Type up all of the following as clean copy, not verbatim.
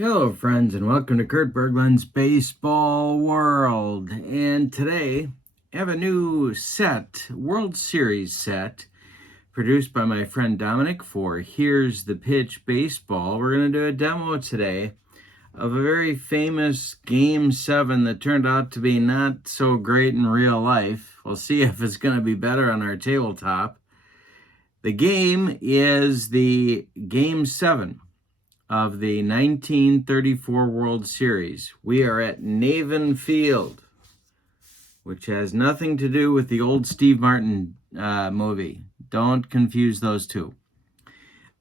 Hello, friends, and welcome to Kurt Berglund's Baseball World. And today, I have a new set, World Series set, produced by my friend Dominic for Here's the Pitch Baseball. We're going to do a demo today of a very famous Game 7 that turned out to be not so great in real life. We'll see if it's going to be better on our tabletop. The game is the Game 7 of the 1934 World Series. We are at Navin Field, which has nothing to do with the old Steve Martin movie. Don't confuse those two.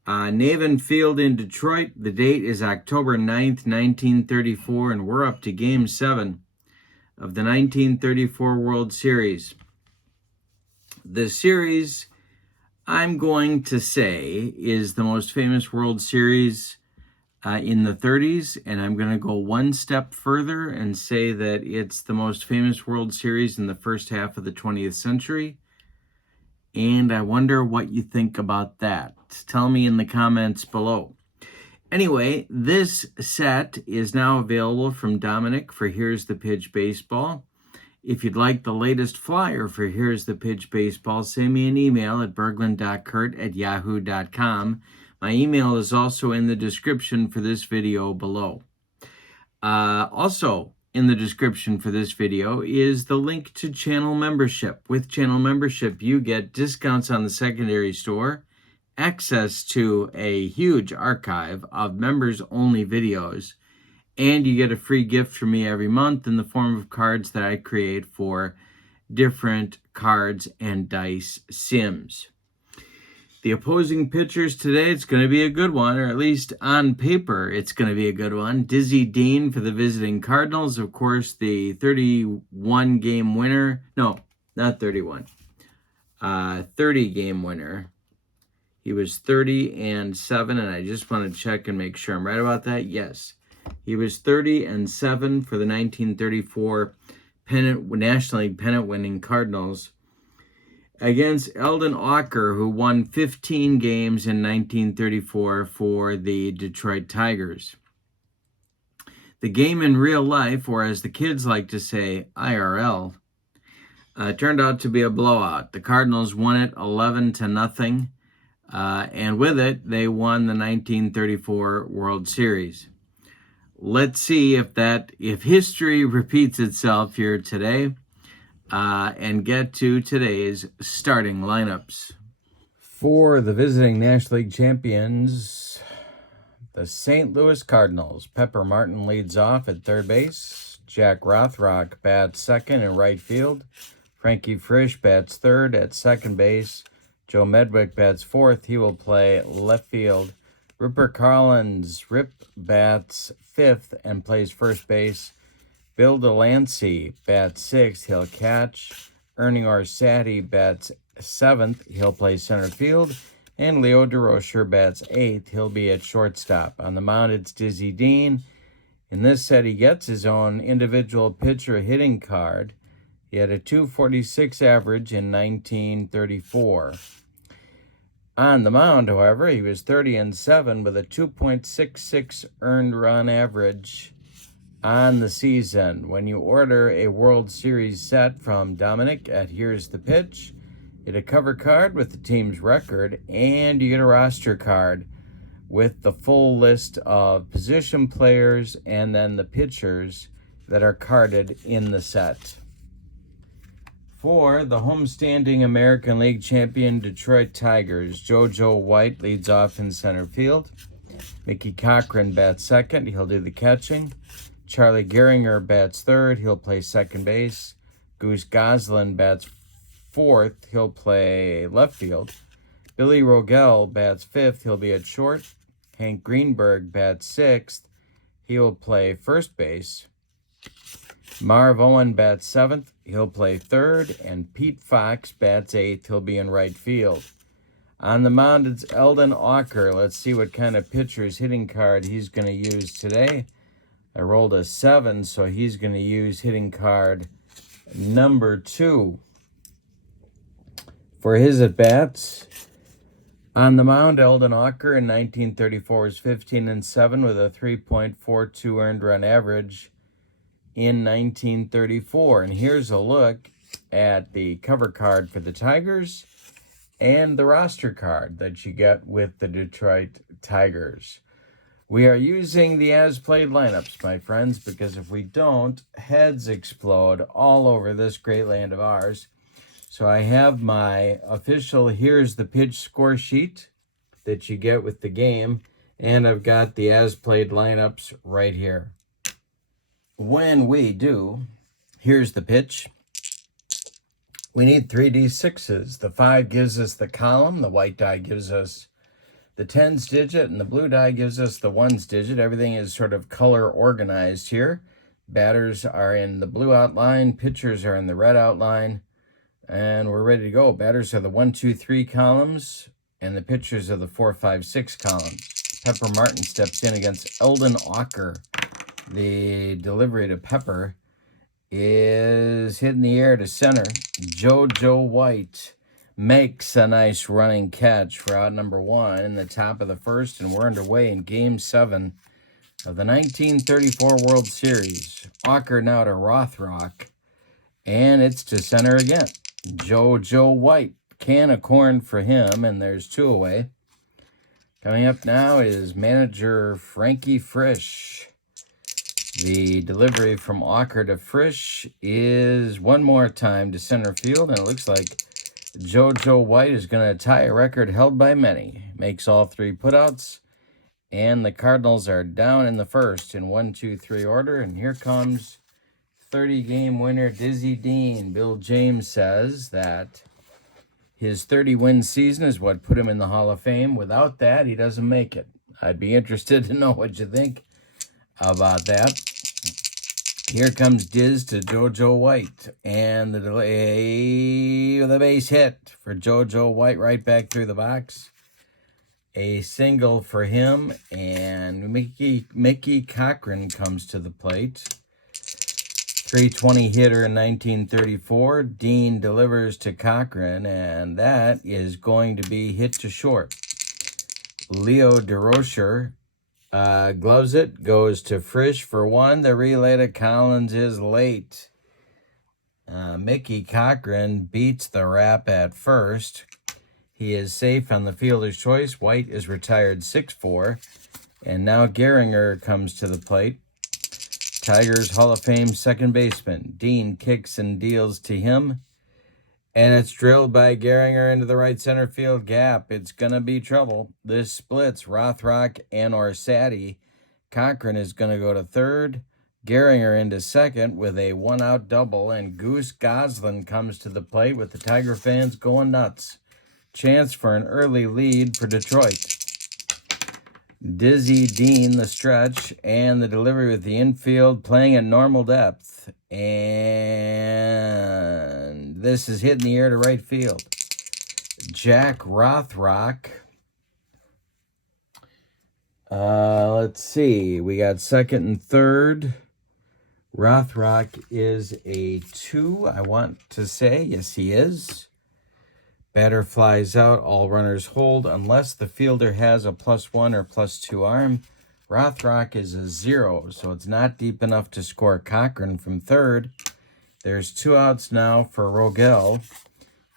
Navin Field in Detroit. The date is October 9th, 1934, and we're up to Game 7 of the 1934 World Series. The series, I'm going to say, is the most famous World Series in the 30s, and I'm going to go one step further and say that it's the most famous World Series in the first half of the 20th century. And I wonder what you think about that. Tell me in the comments below. Anyway, this set is now available from Dominic for Here's the Pitch Baseball. If you'd like the latest flyer for Here's the Pitch Baseball, send me an email at berglund.kurt@yahoo.com. My email is also in the description for this video below. Also in the description for this video is the link to channel membership. With channel membership, you get discounts on the secondary store, access to a huge archive of members-only videos, and you get a free gift from me every month in the form of cards that I create for different cards and dice sims. The opposing pitchers today, it's going to be a good one, or at least on paper, it's going to be a good one. Dizzy Dean for the visiting Cardinals, of course, the 31-game winner. No, not 31. 30-game winner. He was 30-7, and I just want to check and make sure I'm right about that. Yes, he was 30-7 for the 1934 National League pennant-winning Cardinals, against Eldon Auker, who won 15 games in 1934 for the Detroit Tigers. The game in real life, or as the kids like to say, IRL, turned out to be a blowout. The Cardinals won it 11-0, and with it, they won the 1934 World Series. Let's see if history repeats itself here today. And get to today's starting lineups. For the visiting National League champions, the St. Louis Cardinals, Pepper Martin leads off at third base. Jack Rothrock bats second in right field. Frankie Frisch bats third at second base. Joe Medwick bats fourth. He will play left field. Rupert Collins bats fifth and plays first base. Bill Delancey bats sixth, he'll catch. Ernie Orsatti bats seventh, he'll play center field. And Leo DeRocher bats eighth, he'll be at shortstop. On the mound, it's Dizzy Dean. In this set, he gets his own individual pitcher hitting card. He had a .246 average in 1934. On the mound, however, he was 30-7 with a 2.66 earned run average on the season. When you order a World Series set from Dominic at Here's the Pitch, you get a cover card with the team's record, and you get a roster card with the full list of position players and then the pitchers that are carded in the set. For the homestanding American League champion Detroit Tigers, JoJo White leads off in center field. Mickey Cochran bats second, he'll do the catching. Charlie Gehringer bats third, he'll play second base. Goose Goslin bats fourth, he'll play left field. Billy Rogel bats fifth, he'll be at short. Hank Greenberg bats sixth, he will play first base. Marv Owen bats seventh, he'll play third. And Pete Fox bats eighth, he'll be in right field. On the mound, it's Eldon Auker. Let's see what kind of pitcher's hitting card he's going to use today. I rolled a 7, so he's going to use hitting card number 2. For his at-bats, On the mound, Eldon Auker in 1934 was 15-7 with a 3.42 earned run average in 1934. And here's a look at the cover card for the Tigers and the roster card that you get with the Detroit Tigers. We are using the as-played lineups, my friends, because if we don't, heads explode all over this great land of ours. So I have my official here's the pitch score sheet that you get with the game, and I've got the as-played lineups right here. When we do here's the pitch, we need 3d6s. The 5 gives us the column, the white die gives us the tens digit, and the blue die gives us the ones digit. Everything is sort of color organized here. Batters are in the blue outline, pitchers are in the red outline, and we're ready to go. Batters are the 1, 2, 3 columns, and the pitchers are the 4, 5, 6 columns. Pepper Martin steps in against Eldon Auker. The delivery to Pepper is hit in the air to center. JoJo White makes a nice running catch for out number 1 in the top of the first, and we're underway in Game 7 of the 1934 World Series. Auker now to Rothrock, and it's to center again. JoJo White, can of corn for him, and there's 2 away. Coming up now is manager Frankie Frisch. The delivery from Auker to Frisch is one more time to center field, and it looks like JoJo White is going to tie a record held by many. Makes all 3 putouts, and the Cardinals are down in the first in 1, 2, 3 order, and here comes 30-game winner Dizzy Dean. Bill James says that his 30-win season is what put him in the Hall of Fame. Without that, he doesn't make it. I'd be interested to know what you think about that. Here comes Diz to JoJo White, and the delay with a base hit for JoJo White right back through the box. A single for him, and Mickey Cochran comes to the plate. 320 hitter in 1934. Dean delivers to Cochran, and that is going to be hit to short. Leo DeRocher gloves it, goes to Frisch for 1. The relay to Collins is late. Mickey Cochran beats the wrap at first. He is safe on the fielder's choice. White is retired 6-4. And now Gehringer comes to the plate. Tigers Hall of Fame second baseman. Dean kicks and deals to him. And it's drilled by Gehringer into the right center field gap. It's going to be trouble. This splits Rothrock and Orsatti. Cochran is going to go to third. Gehringer into second with a 1-out double. And Goose Goslin comes to the plate with the Tiger fans going nuts. Chance for an early lead for Detroit. Dizzy Dean, the stretch, and the delivery with the infield playing at normal depth. And this is hit in the air to right field. Jack Rothrock. Let's see. We got second and third. Rothrock is a 2, I want to say. Yes, he is. Batter flies out, all runners hold unless the fielder has a +1 or +2 arm. Rothrock is a 0, so it's not deep enough to score Cochran from third. There's 2 outs now for Rogel,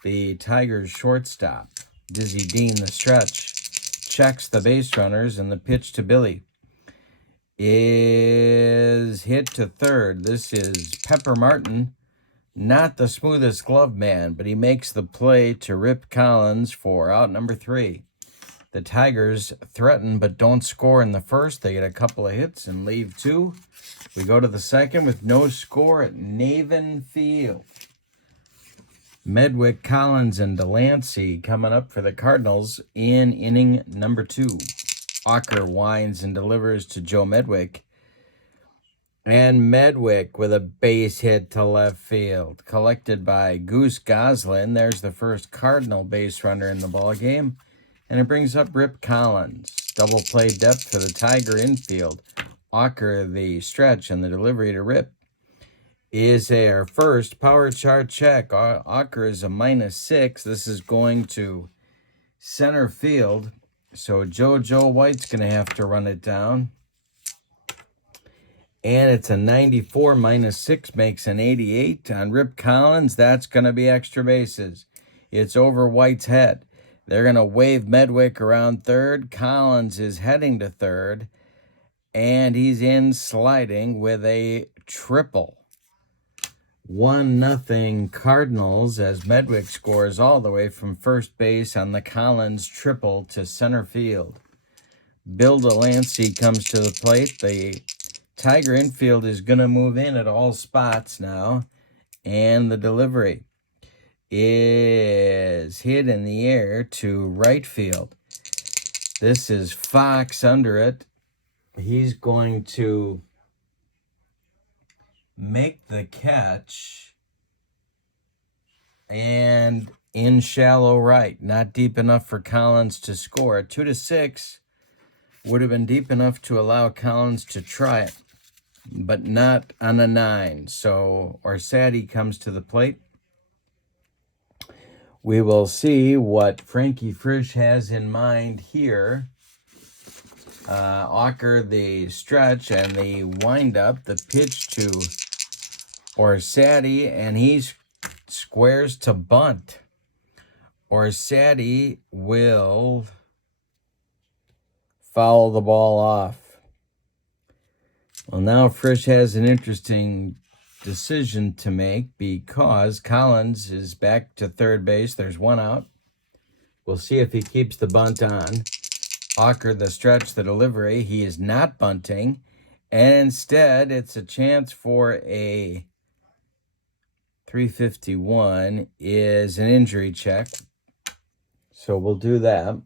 the Tigers shortstop. Dizzy Dean, the stretch, checks the base runners, and the pitch to Billy is hit to third. This is Pepper Martin. Not the smoothest glove man, but he makes the play to Rip Collins for out number 3. The Tigers threaten but don't score in the first. They get a couple of hits and leave 2. We go to the second with no score at Navin Field. Medwick, Collins, and Delancey coming up for the Cardinals in inning number 2. Auker winds and delivers to Joe Medwick. And Medwick with a base hit to left field. Collected by Goose Goslin. There's the first Cardinal base runner in the ballgame. And it brings up Rip Collins. Double play depth for the Tiger infield. Auker, the stretch, and the delivery to Rip is our first power chart check. Auker is a -6. This is going to center field. So Joe White's going to have to run it down. And it's a 94 minus 6 makes an 88. On Rip Collins, that's going to be extra bases. It's over White's head. They're going to wave Medwick around third. Collins is heading to third. And he's in sliding with a triple. 1-0 Cardinals as Medwick scores all the way from first base on the Collins triple to center field. Bill Delancey comes to the plate. The Tiger infield is going to move in at all spots now. And the delivery is hit in the air to right field. This is Fox under it. He's going to make the catch, and in shallow right, not deep enough for Collins to score. 2-6 would have been deep enough to allow Collins to try it, but not on a 9. So Orsatti comes to the plate. We will see what Frankie Frisch has in mind here. Auker, the stretch and the windup, the pitch to Orsatti, and he squares to bunt. Orsatti will foul the ball off. Well, now Frisch has an interesting decision to make because Collins is back to third base. There's one out. We'll see if he keeps the bunt on. Auker, the stretch, the delivery. He is not bunting. And instead, it's a chance for a 351 is an injury check. So we'll do that.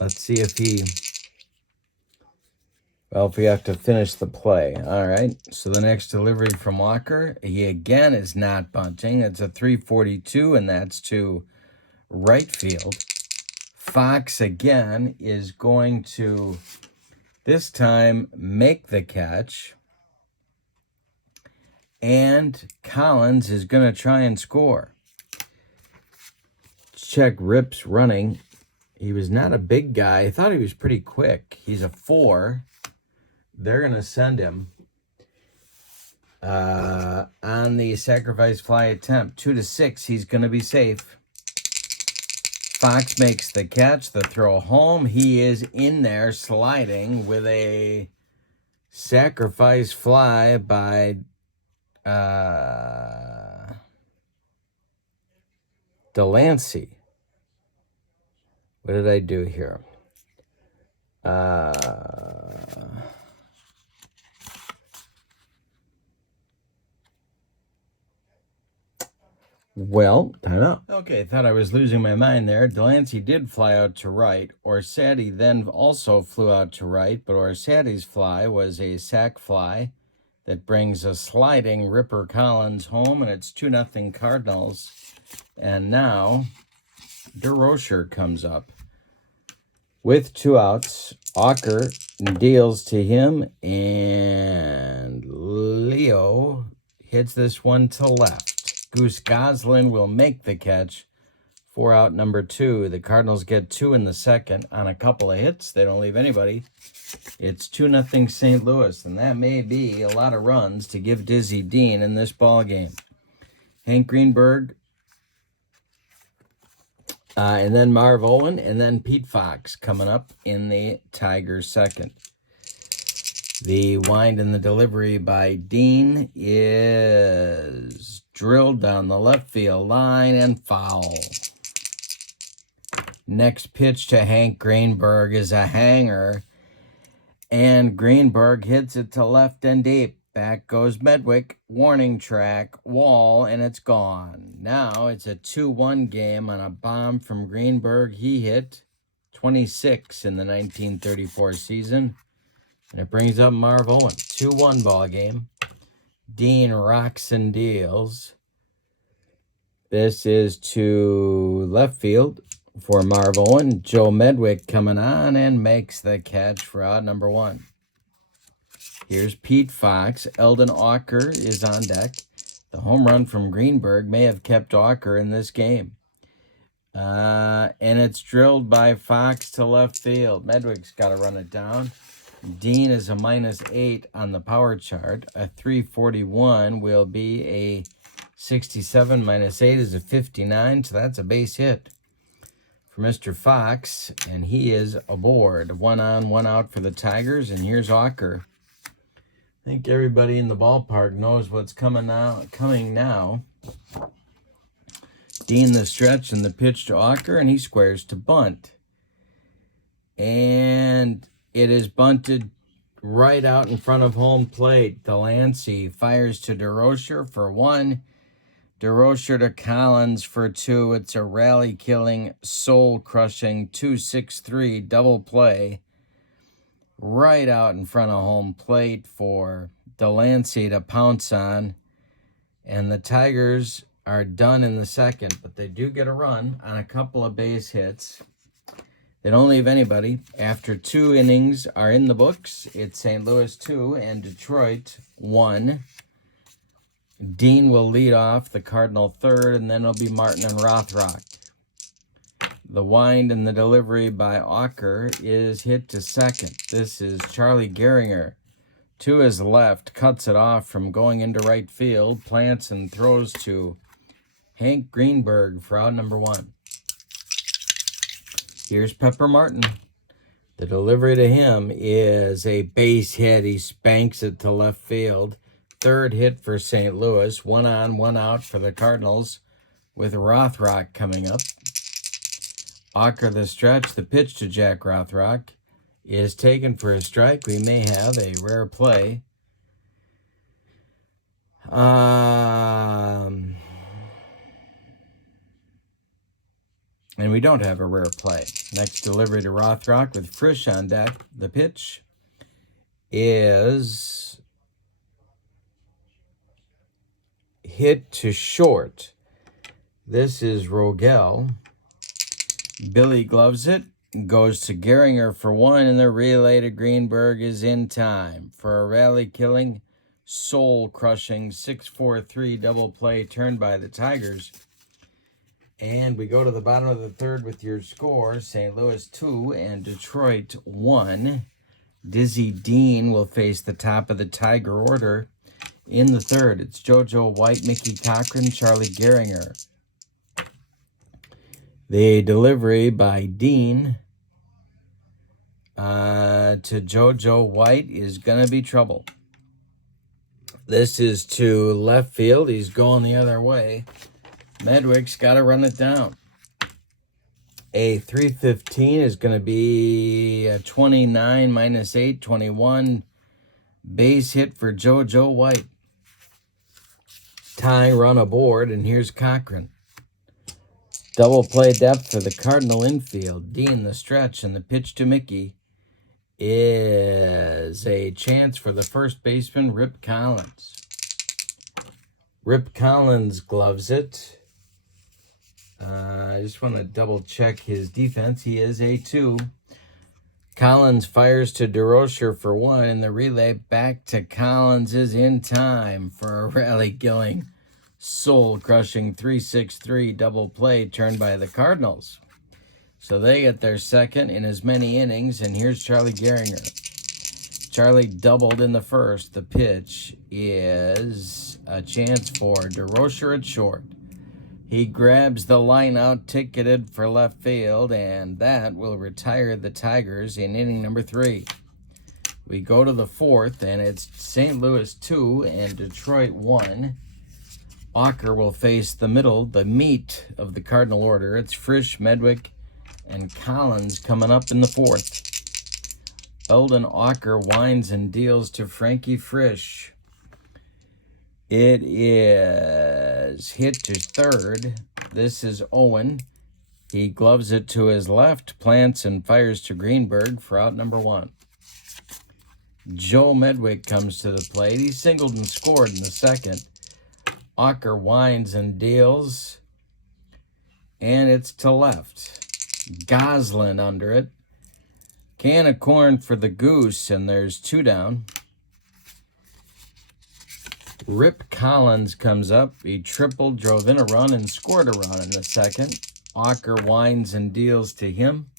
Let's see if if we have to finish the play. All right. So the next delivery from Auker, he again is not bunting. It's a 342, and that's to right field. Fox again is going to, this time, make the catch. And Collins is going to try and score. Check Rip's running. He was not a big guy. I thought he was pretty quick. He's a 4. They're going to send him on the sacrifice fly attempt. 2-6. He's going to be safe. Fox makes the catch, the throw home. He is in there sliding with a sacrifice fly by Delancey. What did I do here? Well, time out. Okay, thought I was losing my mind there. Delancey did fly out to right. Orsatti then also flew out to right, but Orsatti's fly was a sac fly that brings a sliding Ripper Collins home, and it's 2-0 Cardinals. And now DeRocher comes up with 2 outs. Auker deals to him, and Leo hits this one to left. Goose Goslin will make the catch. 4 out, number 2. The Cardinals get 2 in the second on a couple of hits. They don't leave anybody. It's 2-0 St. Louis, and that may be a lot of runs to give Dizzy Dean in this ball game. Hank Greenberg, and then Marv Owen, and then Pete Fox coming up in the Tigers' second. The wind and the delivery by Dean is drilled down the left field line and foul. Next pitch to Hank Greenberg is a hanger, and Greenberg hits it to left and deep. Back goes Medwick, warning track, wall, and it's gone. Now it's a 2-1 game on a bomb from Greenberg. He hit 26 in the 1934 season. And it brings up Marv Owen. 2-1 ball game. Dean rocks and deals. This is to left field for Marv Owen. Joe Medwick coming on and makes the catch for out number 1. Here's Pete Fox. Eldon Auker is on deck. The home run from Greenberg may have kept Auker in this game. And it's drilled by Fox to left field. Medwick's got to run it down. Dean is a -8 on the power chart. A 341 will be a 67. -8 is a 59, so that's a base hit for Mr. Fox, and he is aboard. 1 on, 1 out for the Tigers, and here's Auker. I think everybody in the ballpark knows what's coming now. Dean the stretch and the pitch to Auker, and he squares to bunt. And it is bunted right out in front of home plate. Delancey fires to DeRocher for 1. DeRocher to Collins for 2. It's a rally-killing, soul-crushing 2-6-3 double play right out in front of home plate for Delancey to pounce on. And the Tigers are done in the second, but they do get a run on a couple of base hits. They don't leave anybody. After 2 innings are in the books, it's St. Louis 2 and Detroit 1. Dean will lead off the Cardinal third, and then it'll be Martin and Rothrock. The wind and the delivery by Auker is hit to second. This is Charlie Gehringer to his left, cuts it off from going into right field, plants and throws to Hank Greenberg for out number 1. Here's Pepper Martin. The delivery to him is a base hit. He spanks it to left field. Third hit for St. Louis. 1 on, 1 out for the Cardinals with Rothrock coming up. Auker the stretch. The pitch to Jack Rothrock is taken for a strike. We may have a rare play. And we don't have a rare play. Next delivery to Rothrock with Frisch on deck. The pitch is hit to short. This is Rogel. Billy gloves it. Goes to Gehringer for 1, and the relay to Greenberg is in time for a rally-killing, soul-crushing 6-4-3 double play turned by the Tigers. And we go to the bottom of the third with your score. St. Louis 2 and Detroit 1. Dizzy Dean will face the top of the Tiger order in the third. It's JoJo White, Mickey Cochran, Charlie Gehringer. The delivery by Dean to JoJo White is going to be trouble. This is to left field. He's going the other way. Medwick's got to run it down. A 315 is going to be a 29 -8, 21 base hit for JoJo White. Tie run aboard, and here's Cochran. Double play depth for the Cardinal infield. Dean the stretch, and the pitch to Mickey is a chance for the first baseman, Rip Collins. Rip Collins gloves it. I just want to double check his defense. He is a 2. Collins fires to DeRocher for 1, and the relay back to Collins is in time for a rally-killing, soul-crushing 3-6-3 double play turned by the Cardinals. So they get their second in as many innings, and here's Charlie Gehringer. Charlie doubled in the first. The pitch is a chance for DeRocher at short. He grabs the line out, ticketed for left field, and that will retire the Tigers in inning number 3. We go to the fourth, and it's St. Louis 2 and Detroit 1. Auker will face the meat of the Cardinal order. It's Frisch, Medwick, and Collins coming up in the fourth. Eldon Auker winds and deals to Frankie Frisch. It is hit to third. This is Owen. He gloves it to his left, plants and fires to Greenberg for out number 1. Joe Medwick comes to the plate. He singled and scored in the second. Auker winds and deals, and it's to left. Goslin under it. Can of corn for the Goose, and there's 2 down. Rip Collins comes up. He tripled, drove in a run, and scored a run in the second. Auker winds and deals to him.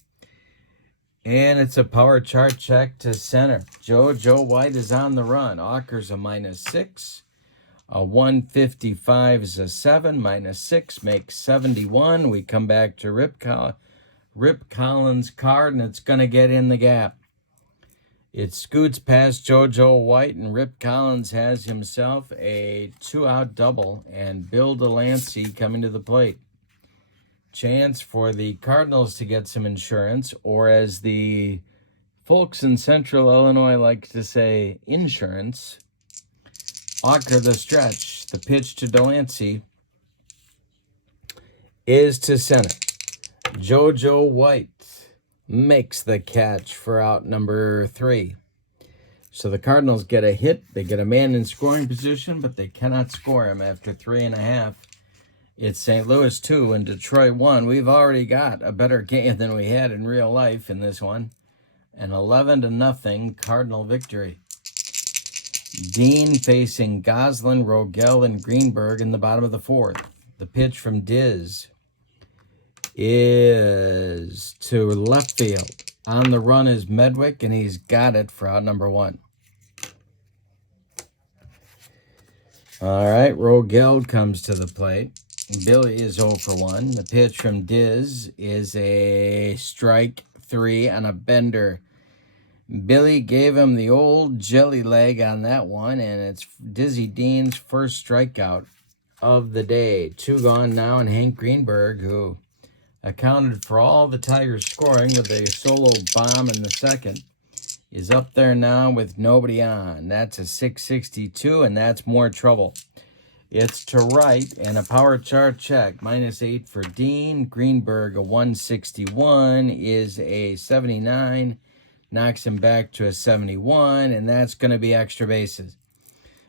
And it's a power chart check to center. Joe White is on the run. Auker's a -6. A 155 is a 7. -6 makes 71. We come back to Rip Collins' card, and it's going to get in the gap. It scoots past Joe White, and Rip Collins has himself a 2-out double, and Bill Delancey coming to the plate. Chance for the Cardinals to get some insurance, or as the folks in Central Illinois like to say, insurance. Auker the stretch. The pitch to Delancey is to center. Joe White makes the catch for out number 3. So the Cardinals get a hit. They get a man in scoring position, but they cannot score him after 3.5. It's St. Louis 2 and Detroit 1. We've already got a better game than we had in real life in this one. An 11-0 Cardinal victory. Dean facing Goslin, Rogel, and Greenberg in the bottom of the 4th. The pitch from Diz is to left field. On the run is Medwick, and he's got it for out number 1. All right, Rogel comes to the plate. Billy is 0 for 1. The pitch from Diz is a strike 3 on a bender. Billy gave him the old jelly leg on that one, and it's Dizzy Dean's first strikeout of the day. 2 gone now, and Hank Greenberg, who accounted for all the Tigers scoring with a solo bomb in the second, is up there now with nobody on. That's a 662, and that's more trouble. It's to right, and a power chart check. -8 for Dean. Greenberg, a 161, is a 79. Knocks him back to a 71, and that's going to be extra bases.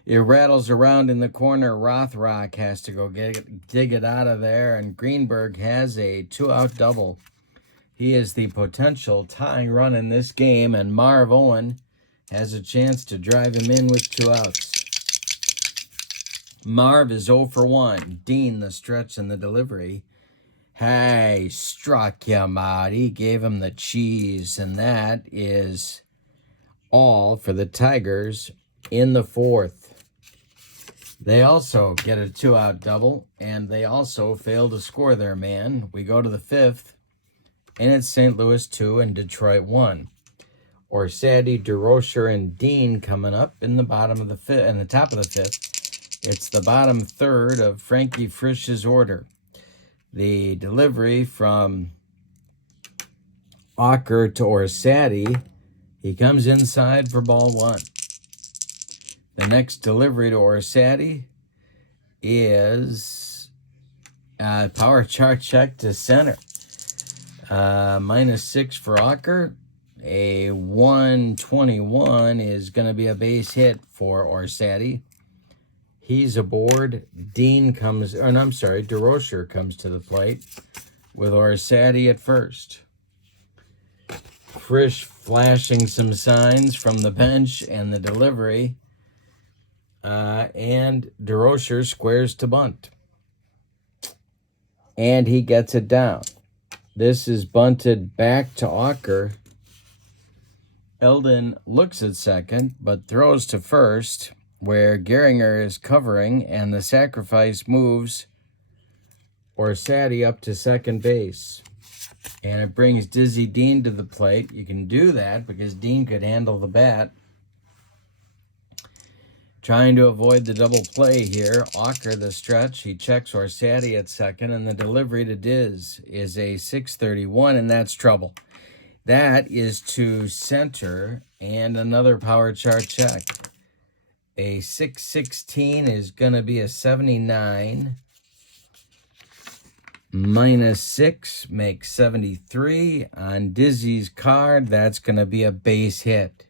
It rattles around in the corner. Rothrock has to go dig it out of there, and Greenberg has a 2-out double. He is the potential tying run in this game, and Marv Owen has a chance to drive him in with 2 outs. Marv is 0 for 1. Dean, the stretch and the delivery. Hey, struck him out. He gave him the cheese, and that is all for the Tigers in the 4th. They also get a 2-out double, and they also fail to score their man. We go to the 5th, and it's St. Louis 2 and Detroit 1. Orsatti, DeRocher, and Dean coming up in the bottom of the 5th, and the top of the 5th. It's the bottom 1/3 of Frankie Frisch's order. The delivery from Auker to Orsatti. He comes inside for ball 1. The next delivery to Orsatti is a power chart check to center. -6 for Auker. A 121 is going to be a base hit for Orsatti. He's aboard. DeRocher comes to the plate with Orsatti at first. Frisch flashing some signs from the bench and the delivery. And DeRocher squares to bunt. And he gets it down. This is bunted back to Auker. Eldon looks at second, but throws to first, where Gehringer is covering, and the sacrifice moves Orsatti up to second base. And it brings Dizzy Dean to the plate. You can do that because Dean could handle the bat. Trying to avoid the double play here. Auker, the stretch. He checks Orsatti at second, and the delivery to Diz is a 631, and that's trouble. That is to center, and another power chart check. A 616 is going to be a 79. -6 makes 73. On Dizzy's card, that's going to be a base hit.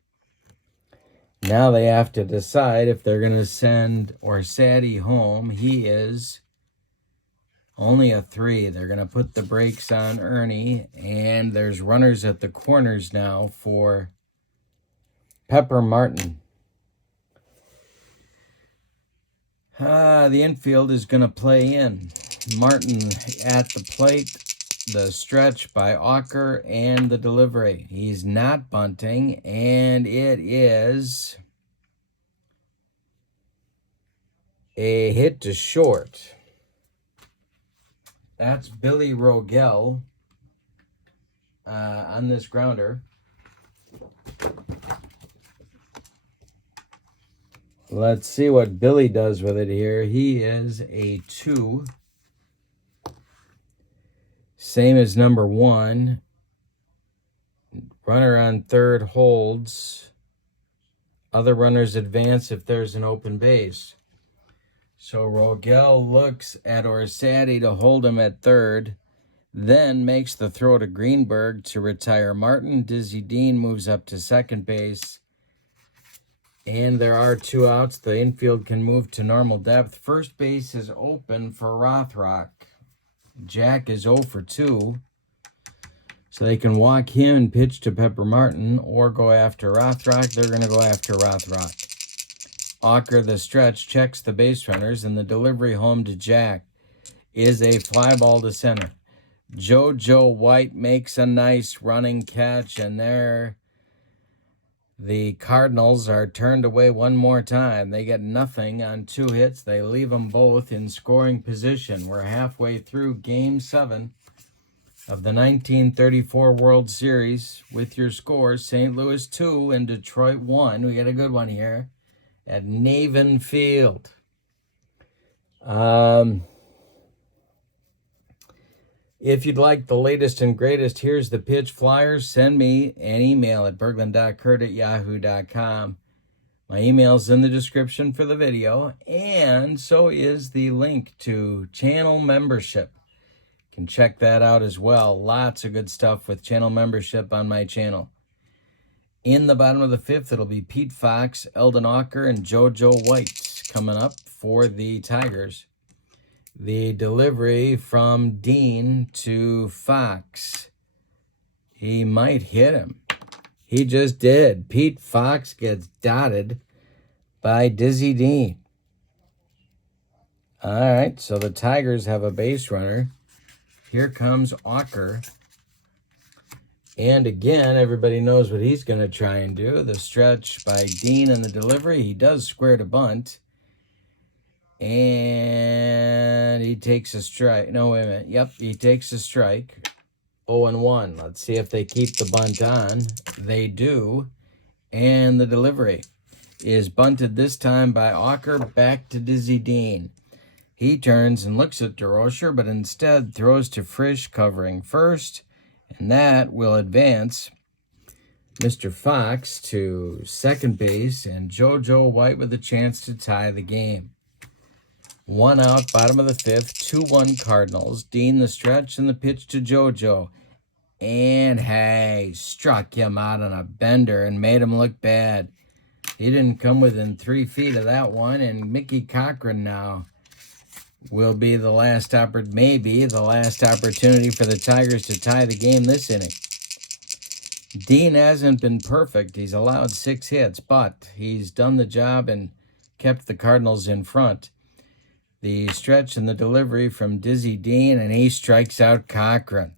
Now they have to decide if they're going to send Orsatti home. He is only a 3. They're going to put the brakes on Ernie, and there's runners at the corners now for Pepper Martin. The infield is going to play in. Martin at the plate, the stretch by Auker, and the delivery. He's not bunting, and it is a hit to short. That's Billy Rogel on this grounder. Let's see what Billy does with it here. He is a 2. Same as number 1. Runner on third holds. Other runners advance if there's an open base. So Rogel looks at Orsatti to hold him at third, then makes the throw to Greenberg to retire Martin. Dizzy Dean moves up to second base. And there are 2 outs. The infield can move to normal depth. First base is open for Rothrock. Jack is 0 for 2. So they can walk him and pitch to Pepper Martin or go after Rothrock. They're going to go after Rothrock. Auker, the stretch, checks the base runners, and the delivery home to Jack is a fly ball to center. JoJo White makes a nice running catch, and there the Cardinals are turned away one more time. They get nothing on 2 hits. They leave them both in scoring position. We're halfway through Game 7 of the 1934 World Series with your scores. St. Louis 2 and Detroit 1. We got a good one here at Navin Field. If you'd like the latest and greatest, here's the pitch flyers. Send me an email at berglund.kurt@yahoo.com. My email's in the description for the video, and so is the link to channel membership. You can check that out as well. Lots of good stuff with channel membership on my channel. In the bottom of the 5th, it'll be Pete Fox, Eldon Auker, and JoJo White coming up for the Tigers. The delivery from Dean to Fox. He might hit him. He just did. Pete Fox gets dotted by Dizzy Dean. All right, so the Tigers have a base runner. Here comes Auker. And again, everybody knows what he's going to try and do. The stretch by Dean and the delivery. He does square to bunt. And he takes a strike. No, wait a minute. Yep, he takes a strike. 0-1. Let's see if they keep the bunt on. They do. And the delivery is bunted this time by Auker back to Dizzy Dean. He turns and looks at DeRocher, but instead throws to Frisch covering first. And that will advance Mr. Fox to second base and JoJo White with a chance to tie the game. 1 out, bottom of the 5th, 2-1 Cardinals. Dean the stretch and the pitch to JoJo. And hey, struck him out on a bender and made him look bad. He didn't come within 3 feet of that one, and Mickey Cochran now will be the last maybe the last opportunity for the Tigers to tie the game this inning. Dean hasn't been perfect. He's allowed 6 hits, but he's done the job and kept the Cardinals in front. The stretch and the delivery from Dizzy Dean, and he strikes out Cochran.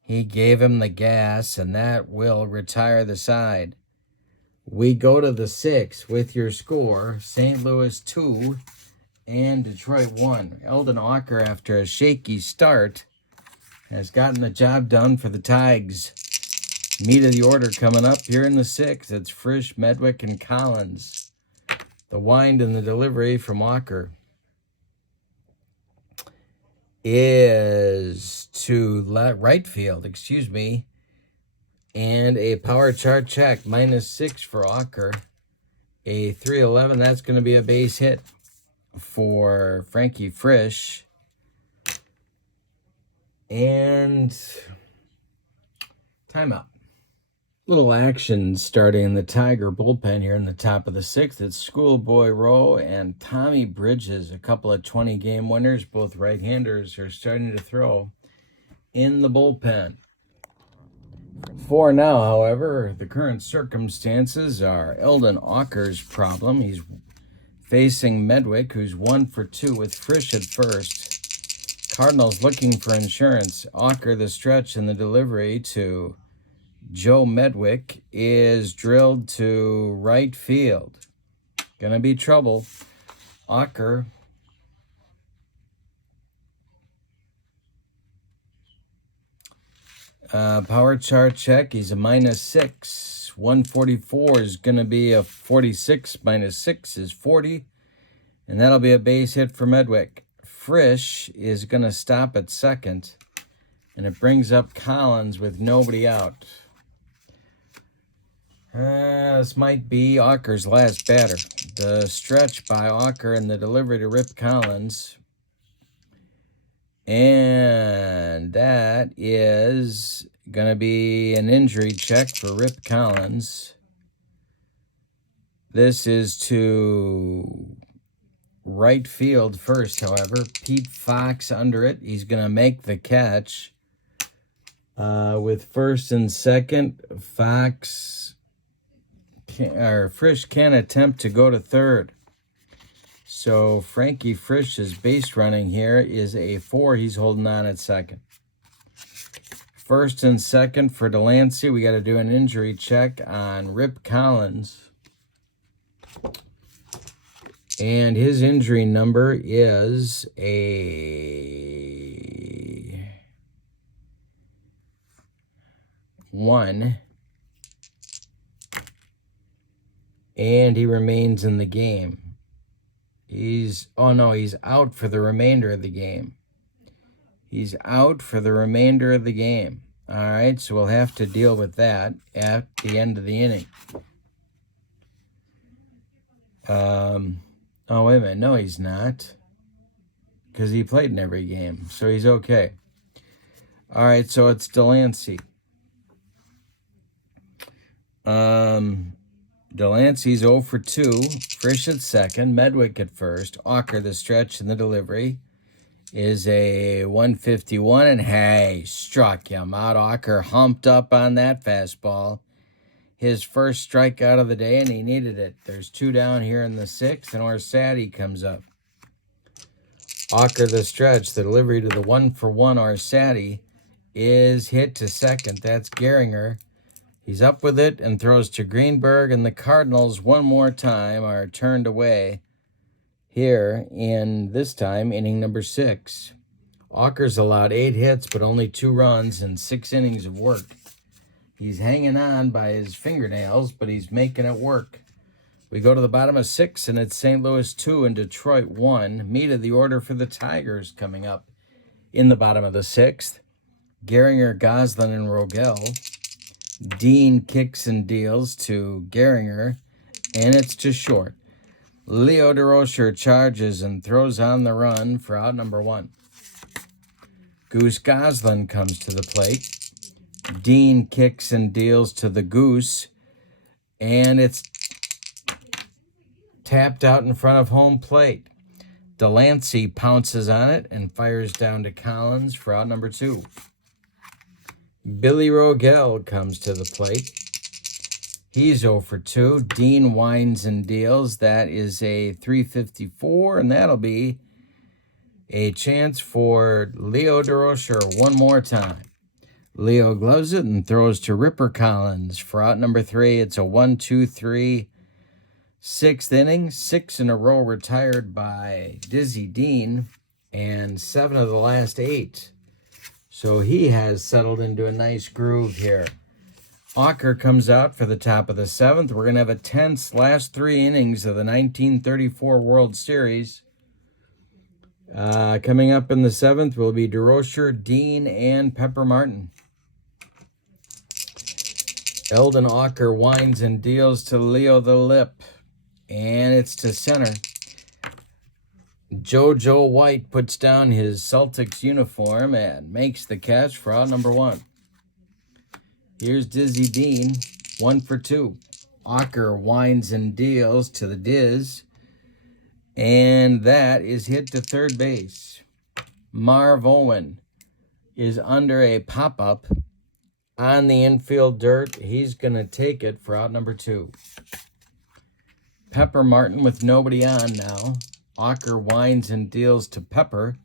He gave him the gas, and that will retire the side. We go to the 6th with your score, St. Louis 2 and Detroit 1. Eldon Auker, after a shaky start, has gotten the job done for the Tigers. Meat of the order coming up here in the 6th. It's Frisch, Medwick, and Collins. The wind and the delivery from Auker is to right field, and a power chart check, -6 for Auker, a 311. That's going to be a base hit for Frankie Frisch. And timeout. Little action starting in the Tiger bullpen here in the top of the 6th. It's Schoolboy Rowe and Tommy Bridges, a couple of 20-game winners. Both right-handers are starting to throw in the bullpen. For now, however, the current circumstances are Eldon Auker's problem. He's facing Medwick, who's 1 for 2 with Frisch at first. Cardinals looking for insurance. Auker, the stretch and the delivery to Joe Medwick, is drilled to right field. Gonna be trouble. Auker. Power chart check. He's a -6. 144 is going to be a 46. -6 is 40. And that'll be a base hit for Medwick. Frisch is going to stop at second. And it brings up Collins with nobody out. This might be Auker's last batter. The stretch by Auker and the delivery to Rip Collins. And that is going to be an injury check for Rip Collins. This is to right field first, however. Pete Fox under it. He's going to make the catch. With first and second, Frisch can attempt to go to third. So Frankie Frisch's base running here is a 4. He's holding on at second. First and second for Delancey. We got to do an injury check on Rip Collins. And his injury number is a 1. And he remains in the game. He's out for the remainder of the game. He's out for the remainder of the game. All right, so we'll have to deal with that at the end of the inning. Oh, wait a minute. No, he's not. Because he played in every game, so he's okay. All right, so it's Delancey. Delancey's 0 for 2. Frisch at second. Medwick at first. Auker, the stretch and the delivery, is a 151. And hey, struck him out. Auker humped up on that fastball. His first strikeout of the day, and he needed it. There's 2 down here in the 6th, and Orsatti comes up. Auker, the stretch, the delivery to the 1 for 1 Orsatti, is hit to second. That's Gehringer. He's up with it and throws to Greenberg, and the Cardinals one more time are turned away here in, this time, inning number 6. Auker's allowed 8 hits but only 2 runs in 6 innings of work. He's hanging on by his fingernails, but he's making it work. We go to the bottom of 6, and it's St. Louis 2 and Detroit 1. Meat of the order for the Tigers coming up in the bottom of the 6th. Gehringer, Goslin, and Rogel. Dean kicks and deals to Gehringer, and it's to short. Leo DeRocher charges and throws on the run for out number 1. Goose Goslin comes to the plate. Dean kicks and deals to the Goose, and it's tapped out in front of home plate. Delancey pounces on it and fires down to Collins for out number 2. Billy Rogel comes to the plate. He's 0 for 2. Dean winds and deals. That is a 354, and that'll be a chance for Leo DeRocher one more time. Leo gloves it and throws to Ripper Collins for out number 3. It's a 1-2-3 6th inning. 6 in a row retired by Dizzy Dean, and 7 of the last 8. So he has settled into a nice groove here. Auker comes out for the top of the 7th. We're going to have a tense last 3 innings of the 1934 World Series. Coming up in the 7th will be DeRocher, Dean, and Pepper Martin. Eldon Auker winds and deals to Leo the Lip, and it's to center. JoJo White puts down his Celtics uniform and makes the catch for out number 1. Here's Dizzy Dean, 1 for 2. Auker winds and deals to the Diz, and that is hit to third base. Marv Owen is under a pop-up on the infield dirt. He's going to take it for out number 2. Pepper Martin with nobody on now. Auker winds and deals to Pepper.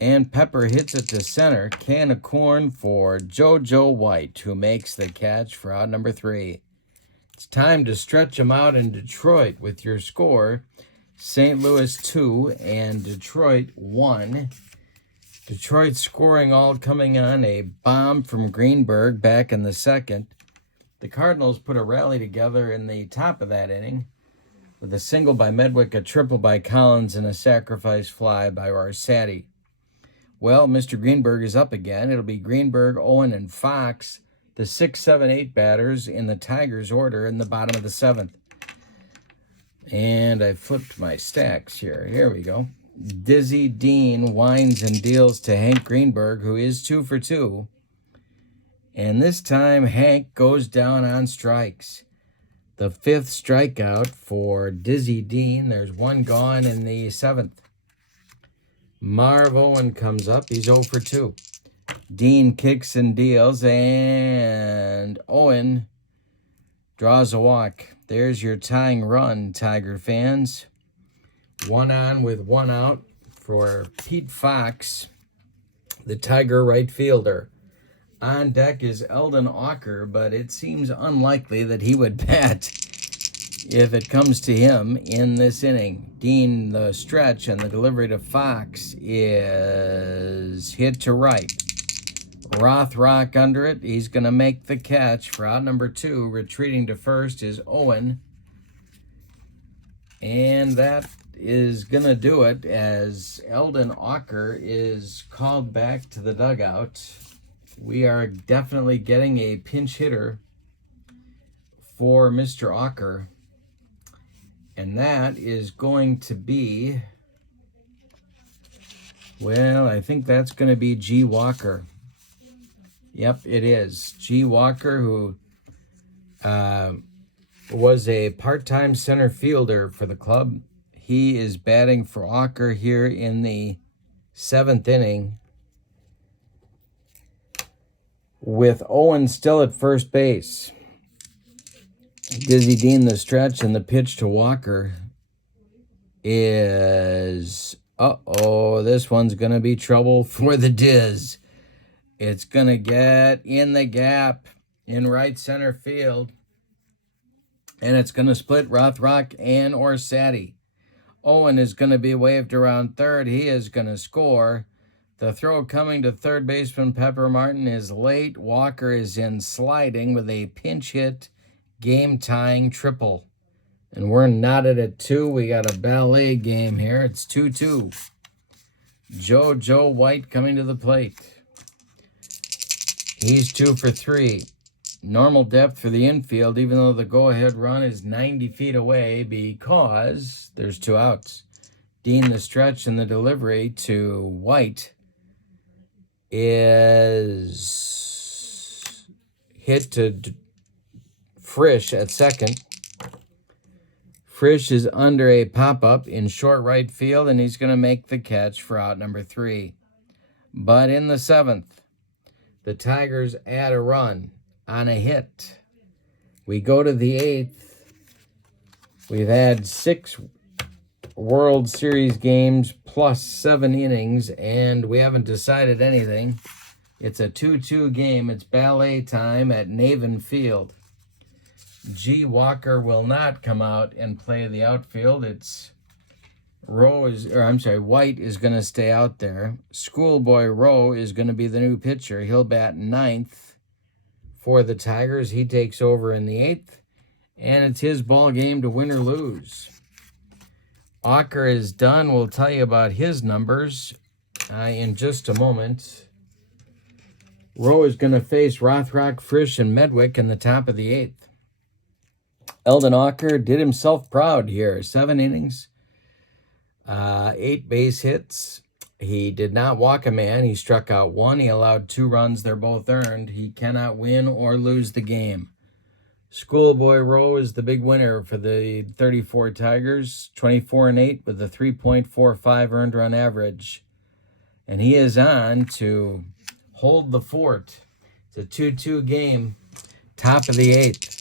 And Pepper hits it to center. Can of corn for JoJo White, who makes the catch for out number 3. It's time to stretch them out in Detroit with your score. St. Louis 2 and Detroit 1. Detroit scoring all coming on a bomb from Greenberg back in the second. The Cardinals put a rally together in the top of that inning with a single by Medwick, a triple by Collins, and a sacrifice fly by Rossetti. Well, Mr. Greenberg is up again. It'll be Greenberg, Owen, and Fox, the 6, 7, 8 batters in the Tigers order in the bottom of the 7th. And I flipped my stacks here. Here we go. Dizzy Dean winds and deals to Hank Greenberg, who is 2 for 2. And this time, Hank goes down on strikes. The 5th strikeout for Dizzy Dean. There's 1 gone in the 7th. Marv Owen comes up. He's 0 for 2. Dean kicks and deals, and Owen draws a walk. There's your tying run, Tiger fans. 1 on with 1 out for Pete Fox, the Tiger right fielder. On deck is Eldon Auker, but it seems unlikely that he would bat if it comes to him in this inning. Dean, the stretch, and the delivery to Fox is hit to right. Rothrock under it. He's going to make the catch for out number 2. Retreating to first is Owen. And that is going to do it as Eldon Auker is called back to the dugout. We are definitely getting a pinch hitter for Mr. Auker. And that is going to be, well, I think that's going to be G. Walker. Yep, it is. G. Walker, who was a part-time center fielder for the club. He is batting for Auker here in the 7th inning, with Owen still at first base. Dizzy Dean, the stretch, and the pitch to Walker is, this one's going to be trouble for the Diz. It's going to get in the gap in right center field, and it's going to split Rothrock and Orsatti. Owen is going to be waved around third. He is going to score. The throw coming to third baseman Pepper Martin is late. Walker is in sliding with a pinch hit, game-tying triple. And we're knotted at 2. We got a ballet game here. It's 2-2. JoJo White coming to the plate. He's 2 for 3. Normal depth for the infield, even though the go-ahead run is 90 feet away because there's 2 outs. Dean, the stretch, and the delivery to White is hit to Frisch at second. Frisch is under a pop-up in short right field, and he's going to make the catch for out number 3. But in the 7th, the Tigers add a run on a hit. We go to the 8th. We've had 6 World Series games plus 7 innings, and we haven't decided anything. It's a 2-2 game. It's ballet time at Navin Field. G. Walker will not come out and play the outfield. White is going to stay out there. Schoolboy Rowe is going to be the new pitcher. He'll bat 9th for the Tigers. He takes over in the 8th, and it's his ball game to win or lose. Auker is done. We'll tell you about his numbers in just a moment. Rowe is going to face Rothrock, Frisch, and Medwick in the top of the 8th. Eldon Auker did himself proud here. 7 innings, 8 base hits. He did not walk a man. He struck out 1. He allowed 2 runs. They're both earned. He cannot win or lose the game. Schoolboy Rowe is the big winner for the 34 Tigers, 24-8 with a 3.45 earned run average. And he is on to hold the fort. It's a 2-2 game, top of the 8th.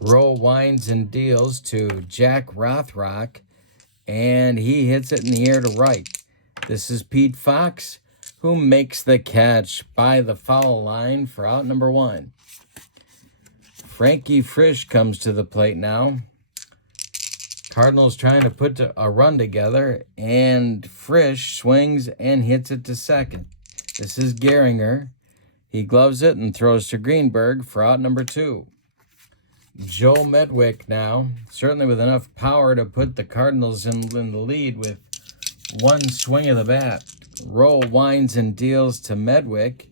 Rowe winds and deals to Jack Rothrock, and he hits it in the air to right. This is Pete Fox, who makes the catch by the foul line for out number 1. Frankie Frisch comes to the plate now. Cardinals trying to put a run together, and Frisch swings and hits it to second. This is Gehringer. He gloves it and throws to Greenberg for out number 2. Joe Medwick now, certainly with enough power to put the Cardinals in the lead with one swing of the bat. Rowe winds and deals to Medwick,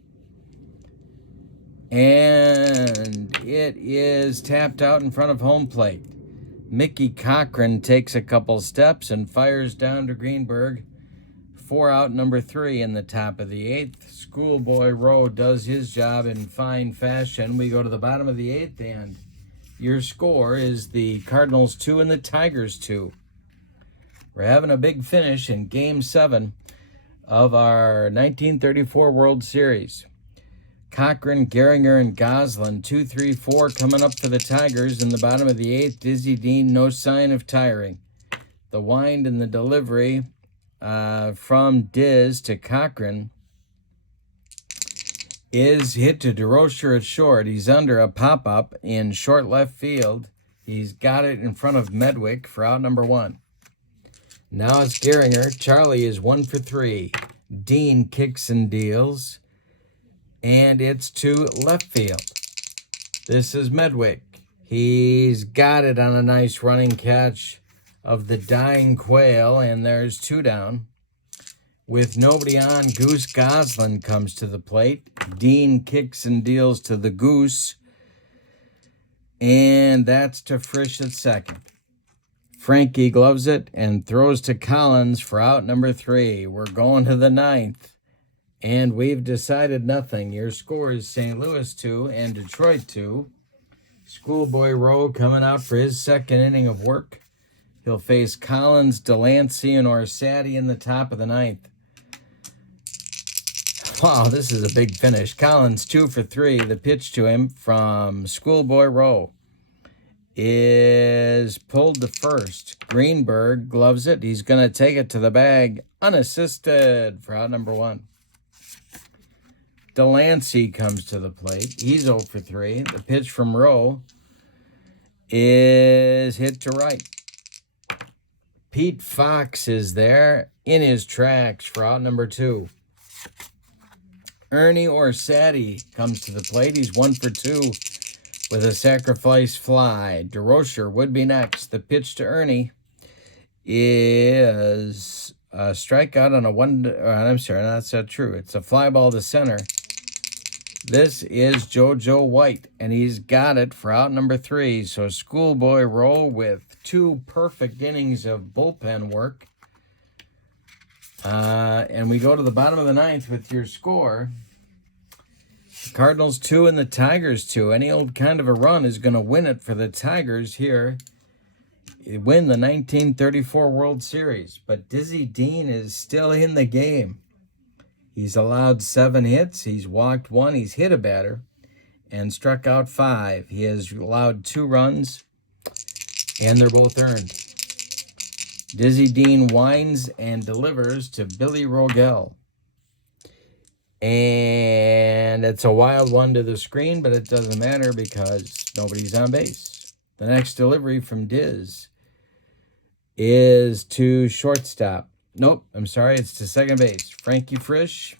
and it is tapped out in front of home plate. Mickey Cochran takes a couple steps and fires down to Greenberg for out number 3 in the top of the 8th. Schoolboy Rowe does his job in fine fashion. We go to the bottom of the 8th, and your score is the Cardinals 2 and the Tigers 2. We're having a big finish in Game 7 of our 1934 World Series. Cochran, Gehringer, and Goslin, 2, 3, 4 coming up for the Tigers in the bottom of the 8th. Dizzy Dean, no sign of tiring. The wind and the delivery from Diz to Cochran is hit to DeRocher at short. He's under a pop-up in short left field. He's got it in front of Medwick for out number 1. Now it's Gehringer. Charlie is 1 for 3. Dean kicks and deals, and it's to left field. This is Medwick. He's got it on a nice running catch of the dying Quail, and there's 2 down. With nobody on, Goose Goslin comes to the plate. Dean kicks and deals to the Goose, and that's to Frisch at second. Frankie gloves it and throws to Collins for out number 3. We're going to the 9th, and we've decided nothing. Your score is St. Louis 2 and Detroit 2. Schoolboy Rowe coming out for his second inning of work. He'll face Collins, Delancey, and Orsatti in the top of the 9th. Wow, this is a big finish. Collins 2 for 3. The pitch to him from Schoolboy Rowe is pulled to first. Greenberg gloves it. He's going to take it to the bag unassisted for out number 1. Delancey comes to the plate. He's 0 for 3. The pitch from Rowe is hit to right. Pete Fox is there in his tracks for out number 2. Ernie Orsatti comes to the plate. He's 1 for 2 with a sacrifice fly. DeRocher would be next. The pitch to Ernie is a strikeout on a one. I'm sorry, that's not true. It's a fly ball to center. This is JoJo White, and he's got it for out number 3. So Schoolboy Rowe with 2 perfect innings of bullpen work. And we go to the bottom of the 9th with your score. The Cardinals 2 and the Tigers 2. Any old kind of a run is going to win it for the Tigers here. Win the 1934 World Series. But Dizzy Dean is still in the game. He's allowed 7 hits. He's walked 1. He's hit a batter and struck out 5. He has allowed 2 runs, and they're both earned. Dizzy Dean winds and delivers to Billy Rogel. And it's a wild one to the screen, but it doesn't matter because nobody's on base. The next delivery from Diz is to shortstop. Nope, I'm sorry, it's to second base. Frankie Frisch,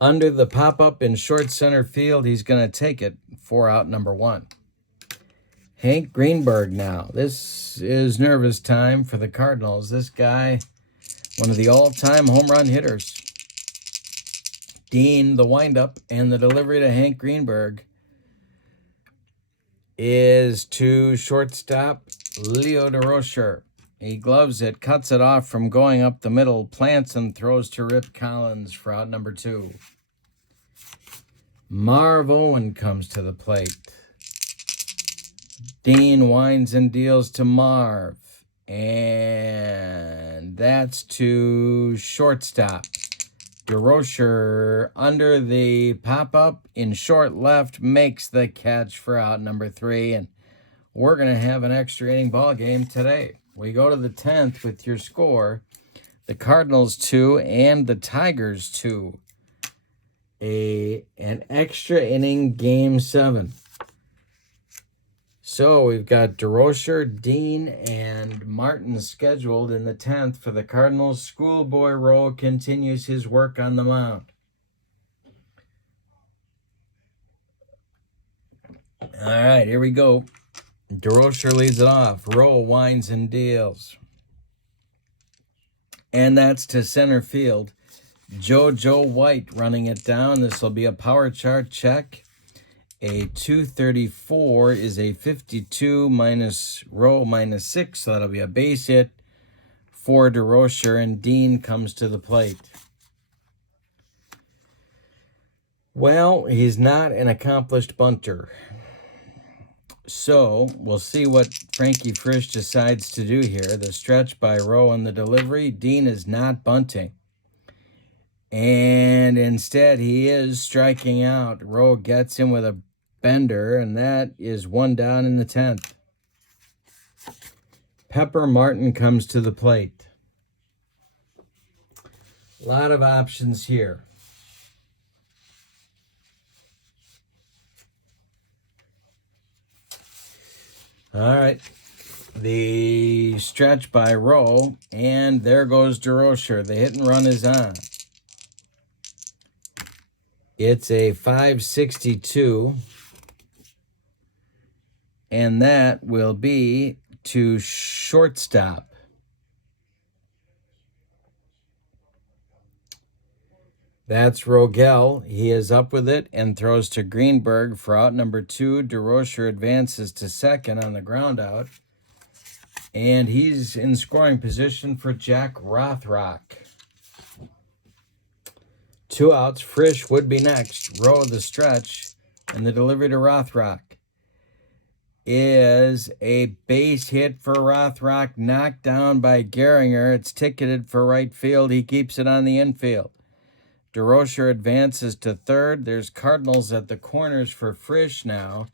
under the pop-up in short center field, he's going to take it for out number 1. Hank Greenberg now. This is nervous time for the Cardinals. This guy, one of the all-time home run hitters. Dean, the windup, and the delivery to Hank Greenberg is to shortstop Leo DeRocher. He gloves it, cuts it off from going up the middle, plants and throws to Rip Collins for out number 2. Marv Owen comes to the plate. Dean winds and deals to Marv, and that's to shortstop. DeRocher under the pop-up in short left makes the catch for out number 3. And we're going to have an extra inning ball game today. We go to the 10th with your score. The Cardinals 2 and the Tigers 2. An extra inning game 7. So we've got DeRocher, Dean, and Martin scheduled in the 10th for the Cardinals. Schoolboy Rowe continues his work on the mound. All right, here we go. DeRocher leads it off. Rowe winds and deals. And that's to center field. JoJo White running it down. This will be a power chart check. A 234 is a 52 minus Rowe minus 6, so that'll be a base hit for DeRocher, and Dean comes to the plate. Well, he's not an accomplished bunter. So we'll see what Frankie Frisch decides to do here. The stretch by Rowe and the delivery. Dean is not bunting. And instead, he is striking out. Rowe gets him with a bender, and that is 1 down in the 10th. Pepper Martin comes to the plate. A lot of options here. All right. The stretch by Rowe, and there goes DeRocher. The hit and run is on. It's a 562. And that will be to shortstop. That's Rogel. He is up with it and throws to Greenberg for out number 2. DeRocher advances to second on the ground out. And he's in scoring position for Jack Rothrock. 2 outs. Frisch would be next. Rowe the stretch, and the delivery to Rothrock is a base hit for Rothrock, knocked down by Gehringer. It's ticketed for right field. He keeps it on the infield. DeRocher advances to third. There's Cardinals at the corners for Frisch now.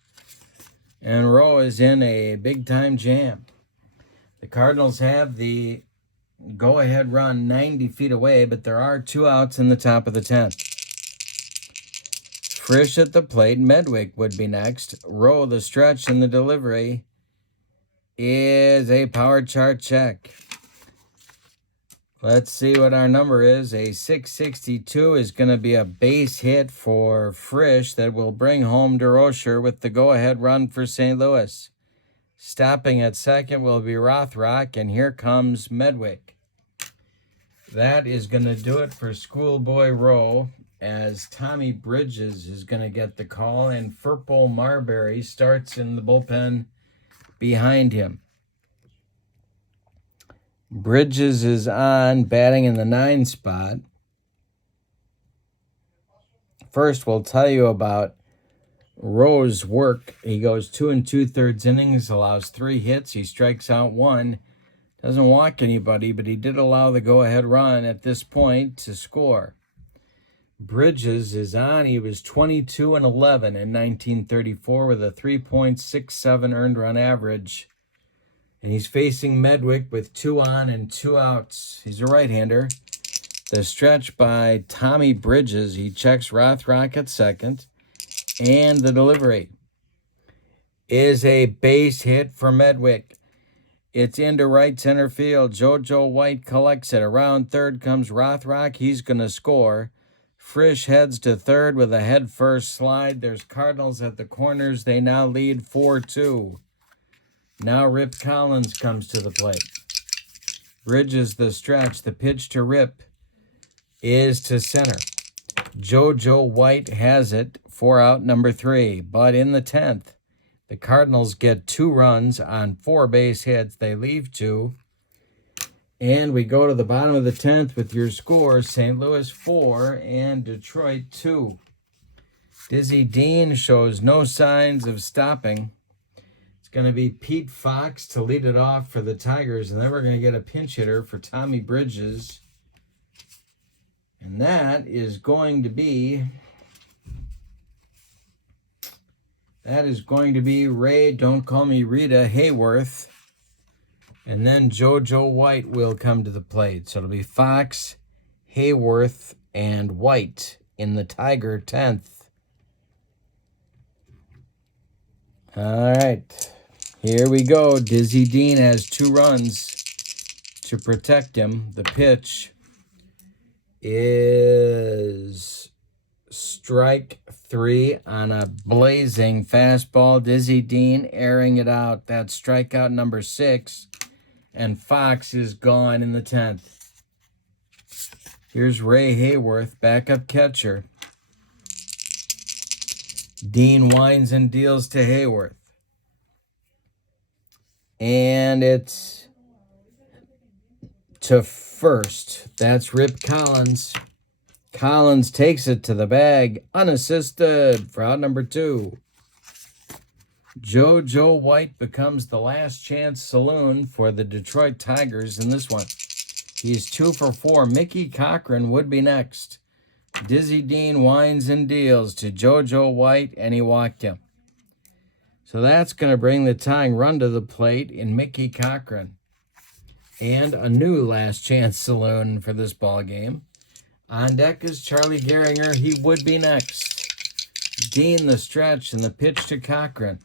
And Rowe is in a big-time jam. The Cardinals have the go-ahead run 90 feet away, but there are 2 outs in the top of the 10th. Frisch at the plate. Medwick would be next. Rowe the stretch, and the delivery is a power chart check. Let's see what our number is. A 662 is going to be a base hit for Frisch that will bring home DeRocher with the go-ahead run for St. Louis. Stopping at second will be Rothrock, and here comes Medwick. That is going to do it for Schoolboy Rowe, as Tommy Bridges is going to get the call, and Furple Marbury starts in the bullpen behind him. Bridges is on, batting in the 9 spot. First, we'll tell you about Rowe's work. He goes 2 2/3 innings, allows 3 hits. He strikes out 1. Doesn't walk anybody, but he did allow the go-ahead run at this point to score. Bridges is on. He was 22-11 in 1934 with a 3.67 earned run average. And he's facing Medwick with 2 on and 2 outs. He's a right-hander. The stretch by Tommy Bridges. He checks Rothrock at second. And the delivery is a base hit for Medwick. It's into right center field. JoJo White collects it. Around third comes Rothrock. He's going to score. Frisch heads to third with a head-first slide. There's Cardinals at the corners. They now lead 4-2. Now Rip Collins comes to the plate. Bridges the stretch. The pitch to Rip is to center. JoJo White has it for out number 3. But in the 10th, the Cardinals get 2 runs on 4 base hits. They leave 2. And we go to the bottom of the 10th with your scores. St. Louis 4 and Detroit 2. Dizzy Dean shows no signs of stopping. Going to be Pete Fox to lead it off for the Tigers, and then we're going to get a pinch hitter for Tommy Bridges. And that is going to be Ray, don't call me Rita, Hayworth. And then JoJo White will come to the plate. So it'll be Fox, Hayworth, and White in the Tiger 10th. All right. Here we go. Dizzy Dean has 2 runs to protect him. The pitch is strike 3 on a blazing fastball. Dizzy Dean airing it out. That's strikeout number 6. And Fox is gone in the 10th. Here's Ray Hayworth, backup catcher. Dean winds and deals to Hayworth. And it's to first. That's Rip Collins. Collins takes it to the bag, unassisted for out number 2. JoJo White becomes the last chance saloon for the Detroit Tigers in this one. He's 2 for 4. Mickey Cochran would be next. Dizzy Dean winds and deals to JoJo White, and he walked him. So that's going to bring the tying run to the plate in Mickey Cochran. And a new last chance saloon for this ball game. On deck is Charlie Gehringer. He would be next. Dean the stretch, and the pitch to Cochran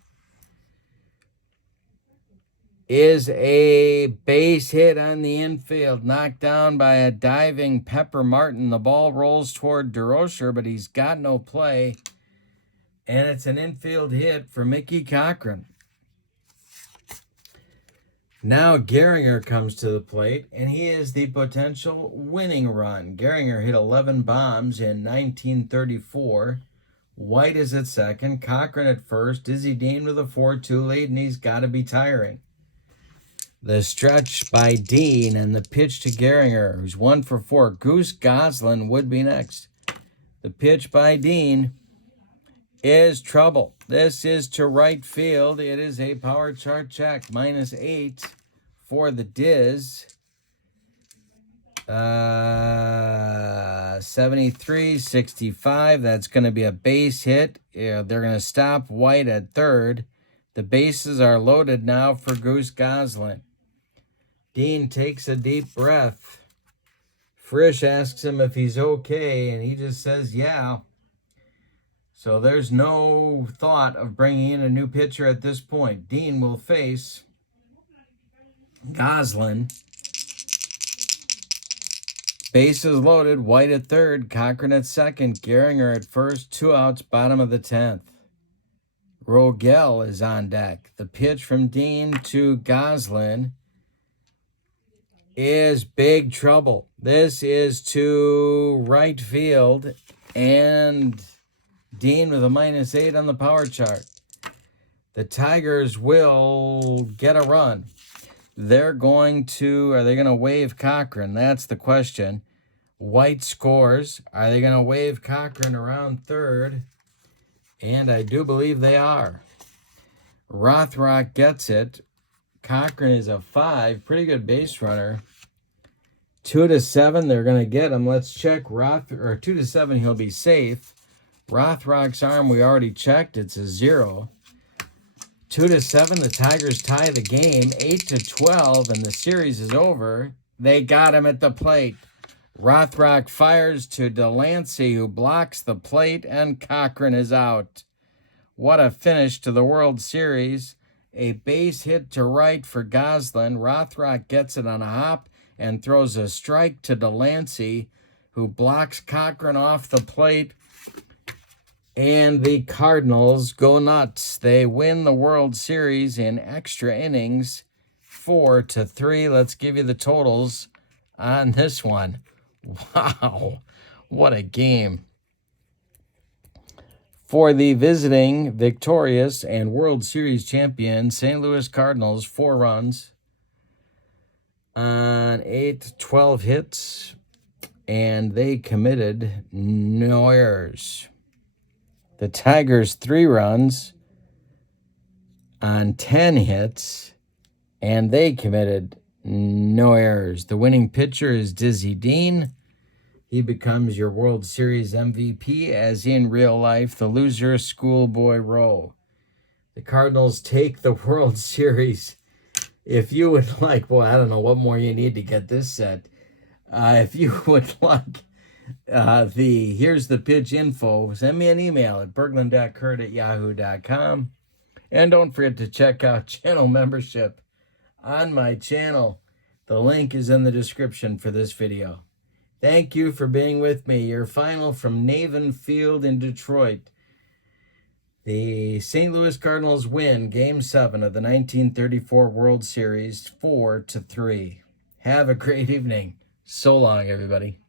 is a base hit on the infield, knocked down by a diving Pepper Martin. The ball rolls toward DeRocher, but he's got no play, and it's an infield hit for Mickey Cochran. Now Gehringer comes to the plate, and he is the potential winning run. Gehringer hit 11 bombs in 1934. White is at second, Cochran at first, Dizzy Dean with a 4-2 lead, and he's got to be tiring. The stretch by Dean and the pitch to Gehringer, who's 1 for 4. Goose Goslin would be next. The pitch by Dean is trouble. This is to right field. It is a power chart check. -8 for the Diz. 73-65. That's going to be a base hit. Yeah, they're going to stop White at third. The bases are loaded now for Goose Goslin. Dean takes a deep breath. Frisch asks him if he's okay, and he just says, yeah. So there's no thought of bringing in a new pitcher at this point. Dean will face Goslin. Bases loaded, White at third, Cochran at second, Gehringer at first, 2 outs, bottom of the 10th. Rogel is on deck. The pitch from Dean to Goslin is big trouble. This is to right field, and Dean with a -8 on the power chart. The Tigers will get a run. Are they going to wave Cochran? That's the question. White scores. Are they going to wave Cochran around third? And I do believe they are. Rothrock gets it. Cochran is a 5. Pretty good base runner. 2-7, they're going to get him. Let's check 2-7, he'll be safe. Rothrock's arm, we already checked. It's a 0. 2-7, the Tigers tie the game. 8-12, and the series is over. They got him at the plate. Rothrock fires to Delancey, who blocks the plate, and Cochran is out. What a finish to the World Series. A base hit to right for Goslin. Rothrock gets it on a hop and throws a strike to Delancey, who blocks Cochran off the plate. And the Cardinals go nuts. They win the World Series in extra innings, 4-3. Let's give you the totals on this one. Wow, what a game. For the visiting, victorious, and World Series champion St. Louis Cardinals, 4 runs on 12 hits, and they committed no errors. The Tigers, 3 runs on 10 hits, and they committed no errors. The winning pitcher is Dizzy Dean. he becomes your World Series MVP, as in real life, the loser, Schoolboy Rowe. The Cardinals take the World Series. If you would like, well, I don't know what more you need to get this set. If you would like here's the pitch info, send me an email at berglund.kurt@yahoo.com. And don't forget to check out channel membership on my channel. The link is in the description for this video. Thank you for being with me. Your final from Navin Field in Detroit. The St. Louis Cardinals win Game 7 of the 1934 World Series 4-3. Have a great evening. So long, everybody.